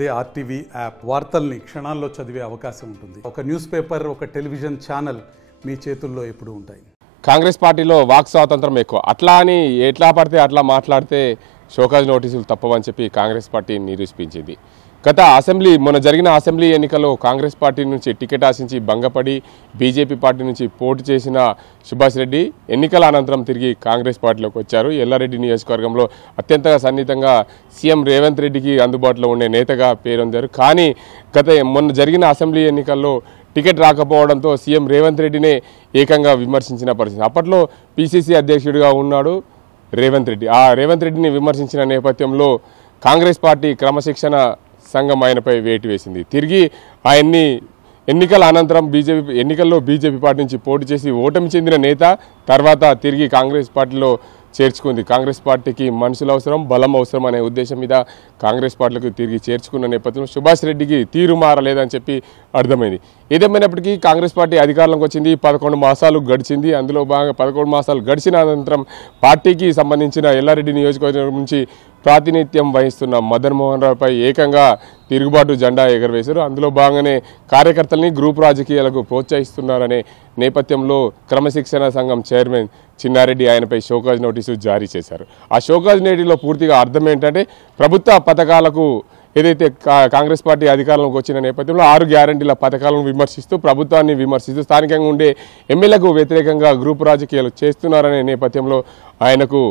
అదే RTV app వార్తల్ని క్షణాల్లో చదివే అవకాశం ఉంటుంది. ఒక న్యూస్ పేపర్, ఒక టెలివిజన్ ఛానల్ మీ చేతుల్లో ఎప్పుడూ ఉంటాయి. కాంగ్రెస్ పార్టీలో వాక్ స్వాతంత్రం ఎక్కువ. అట్లా అని ఎట్లా పడితే అట్లా మాట్లాడితే షోకాజ్ నోటీసులు తప్పవని చెప్పి కాంగ్రెస్ పార్టీ నిరూపించింది. మొన్న జరిగిన అసెంబ్లీ ఎన్నికల్లో కాంగ్రెస్ పార్టీ నుంచి టికెట్ ఆశించి భంగపడి బీజేపీ పార్టీ నుంచి పోటీ చేసిన సుభాష్ రెడ్డి ఎన్నికల అనంతరం తిరిగి కాంగ్రెస్ పార్టీలోకి వచ్చారు. ఎల్లారెడ్డి నియోజకవర్గంలో అత్యంత సన్నిహితంగా సీఎం రేవంత్ రెడ్డికి అందుబాటులో ఉండే నేతగా పేరొందారు. కానీ మొన్న జరిగిన అసెంబ్లీ ఎన్నికల్లో టికెట్ రాకపోవడంతో సీఎం రేవంత్ రెడ్డినే ఏకంగా విమర్శించిన పరిస్థితి. అప్పట్లో పిసిసి అధ్యక్షుడిగా ఉన్నాడు రేవంత్ రెడ్డి. ఆ రేవంత్ రెడ్డిని విమర్శించిన నేపథ్యంలో కాంగ్రెస్ పార్టీ క్రమశిక్షణ సంఘం ఆయనపై వేటు వేసింది. తిరిగి ఆయన్ని ఎన్నికల అనంతరం ఎన్నికల్లో బీజేపీ పార్టీ నుంచి పోటీ చేసి ఓటమి చెందిన నేత తర్వాత తిరిగి కాంగ్రెస్ పార్టీలో చేర్చుకుంది. కాంగ్రెస్ పార్టీకి మనుషులు అవసరం, బలం అవసరం అనే ఉద్దేశం మీద కాంగ్రెస్ పార్టీలకు తిరిగి చేర్చుకున్న నేపథ్యంలో సుభాష్ రెడ్డికి తీరు మారలేదని చెప్పి అర్థమైంది. ఏదేమైనప్పటికీ కాంగ్రెస్ పార్టీ అధికారంలోకి వచ్చింది, 11 మాసాలు గడిచింది. అందులో భాగంగా 11 మాసాలు గడిచిన అనంతరం పార్టీకి సంబంధించిన ఎల్లారెడ్డి నియోజకవర్గం నుంచి ప్రాతినిధ్యం వహిస్తున్న మదన్ మోహన్ రావుపై ఏకంగా తిరుగుబాటు జెండా ఎగరవేశారు. అందులో భాగంగానే కార్యకర్తల్ని గ్రూప్ రాజకీయాలకు ప్రోత్సహిస్తున్నారనే నేపథ్యంలో క్రమశిక్షణ సంఘం చైర్మన్ చిన్నారెడ్డి ఆయనపై షోకాజ్ నోటీసు జారీ చేశారు. ఆ షోకాజ్ నోటీసులో పూర్తిగా అర్థం ఏంటంటే ప్రభుత్వ పథకాలకు ఏదైతే కాంగ్రెస్ పార్టీ అధికారంలోకి వచ్చిన నేపథ్యంలో 6 గ్యారంటీల పథకాలను విమర్శిస్తూ ప్రభుత్వాన్ని విమర్శిస్తూ స్థానికంగా ఉండే ఎమ్మెల్యేలకు వ్యతిరేకంగా గ్రూప్ రాజకీయాలు చేస్తున్నారనే నేపథ్యంలో ఆయనకు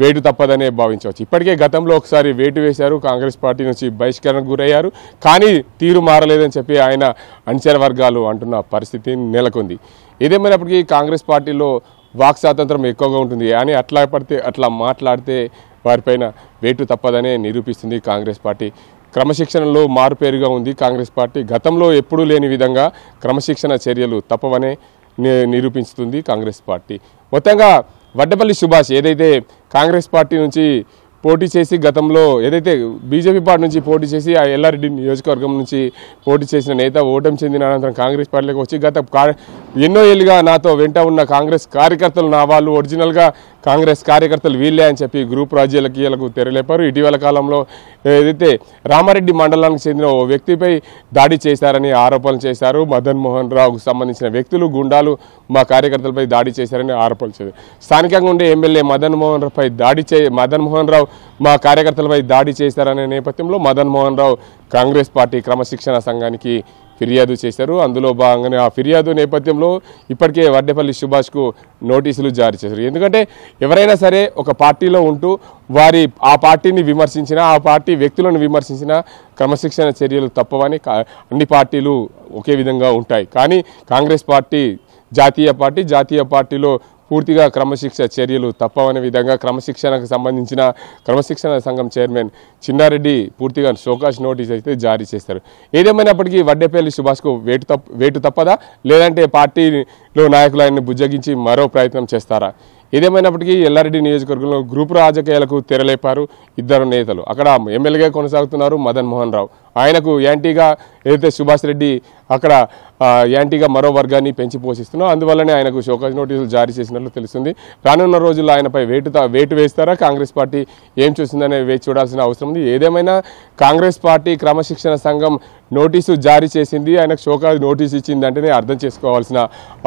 వేటు తప్పదనే భావించవచ్చు. ఇప్పటికే గతంలో ఒకసారి వేటు వేశారు, కాంగ్రెస్ పార్టీ నుంచి బహిష్కరణకు గురయ్యారు. కానీ తీరు మారలేదని చెప్పి ఆయన అనుచర వర్గాలు అంటున్న పరిస్థితి నెలకొంది. ఏదేమైనప్పటికీ కాంగ్రెస్ పార్టీలో వాక్ స్వాతంత్రం ఎక్కువగా ఉంటుంది అని అట్లా పడితే అట్లా మాట్లాడితే వారిపైన వేటు తప్పదనే నిరూపిస్తుంది కాంగ్రెస్ పార్టీ. క్రమశిక్షణలో మారుపేరుగా ఉంది కాంగ్రెస్ పార్టీ. గతంలో ఎప్పుడూ లేని విధంగా క్రమశిక్షణ చర్యలు తప్పవనే నిరూపిస్తుంది కాంగ్రెస్ పార్టీ. మొత్తంగా వడ్డేపల్లి సుభాష్ ఏదైతే కాంగ్రెస్ పార్టీ నుంచి పోటీ చేసి గతంలో ఏదైతే బీజేపీ పార్టీ నుంచి పోటీ చేసి ఆ ఎల్లారెడ్డి నియోజకవర్గం నుంచి పోటీ చేసిన నేత ఓటమి చెందిన అనంతరం కాంగ్రెస్ పార్టీలోకి వచ్చి ఎన్నో ఏళ్ళుగా నాతో వెంట ఉన్న కాంగ్రెస్ కార్యకర్తలు నా వాళ్ళు, ఒరిజినల్గా కాంగ్రెస్ కార్యకర్తలు వీళ్ళే అని చెప్పి గ్రూప్ రాజకీయాలకు తెరలేపారు. ఇటీవల కాలంలో ఏదైతే రామారెడ్డి మండలానికి చెందిన ఓ వ్యక్తిపై దాడి చేశారని ఆరోపణలు చేశారు. మదన్ మోహన్ రావుకు సంబంధించిన వ్యక్తులు, గుండాలు మా కార్యకర్తలపై దాడి చేశారని ఆరోపణలు చేశారు. స్థానికంగా ఉండే ఎమ్మెల్యే మదన్ మోహన్ రావు మా కార్యకర్తలపై దాడి చేశారనే నేపథ్యంలో మదన్ మోహన్ రావు కాంగ్రెస్ పార్టీ క్రమశిక్షణ సంఘానికి ఫిర్యాదు చేశారు. అందులో భాగంగానే ఆ ఫిర్యాదు నేపథ్యంలో ఇప్పటికే వడ్డేపల్లి సుభాష్కు నోటీసులు జారీ చేశారు. ఎందుకంటే ఎవరైనా సరే ఒక పార్టీలో ఉంటూ ఆ పార్టీని విమర్శించినా, ఆ పార్టీ వ్యక్తులను విమర్శించినా క్రమశిక్షణ చర్యలు తప్పవని అన్ని పార్టీలు ఒకే విధంగా ఉంటాయి. కానీ కాంగ్రెస్ పార్టీ జాతీయ పార్టీలో పూర్తిగా క్రమశిక్షణ చర్యలు తప్పవనే విధంగా క్రమశిక్షణకు సంబంధించిన క్రమశిక్షణ సంఘం చైర్మన్ చిన్నారెడ్డి పూర్తిగా షోకాజ్ నోటీస్ అయితే జారీ చేశారు. ఏదేమైనప్పటికీ వడ్డేపల్లి సుభాష్కు వేటు తప్పదా, లేదంటే పార్టీలో నాయకులు ఆయన్ని బుజ్జగించి మరో ప్రయత్నం చేస్తారా? ఏదేమైనప్పటికీ ఎల్లారెడ్డి నియోజకవర్గంలో గ్రూప్ రాజకీయాలకు తెరలేపారు 2 నేతలు. అక్కడ ఎమ్మెల్యేగా కొనసాగుతున్నారు మదన్ మోహన్ రావు. ఆయనకు యాంటీగా ఏదైతే సుభాష్ రెడ్డి అక్కడ యాంటీగా మరో వర్గాన్ని పెంచి పోషిస్తున్నారు. అందువల్లనే ఆయనకు షోకాజ్ నోటీసులు జారీ చేసినట్లు తెలుస్తుంది. రానున్న రోజుల్లో ఆయనపై వేటు వేస్తారా, కాంగ్రెస్ పార్టీ ఏం చూస్తుందనే వేచి చూడాల్సిన అవసరం ఉంది. ఏదేమైనా కాంగ్రెస్ పార్టీ క్రమశిక్షణ సంఘం నోటీసు జారీ చేసింది, ఆయనకు షోకాజ్ నోటీసు ఇచ్చింది అంటేనే అర్థం చేసుకోవాల్సిన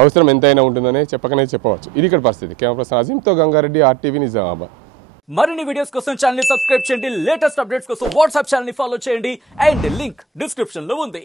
అవసరం ఎంతైనా ఉంటుందనే చెప్పవచ్చు. ఇది ఇక్కడ పరిస్థితి. కెమెరా పర్సన్ అజీంతో గంగారెడ్డి, ఆర్టీవీ, నిజామాబాద్. మరిన్ని వీడియోస్ కోసం ఛానల్ ని సబ్స్క్రైబ్ చేయండి. లేటెస్ట్ అప్డేట్స్ కోసం వాట్సాప్ ఛానల్ ని ఫాలో చేయండి. అండ్ లింక్ డిస్క్రిప్షన్ లో ఉంది.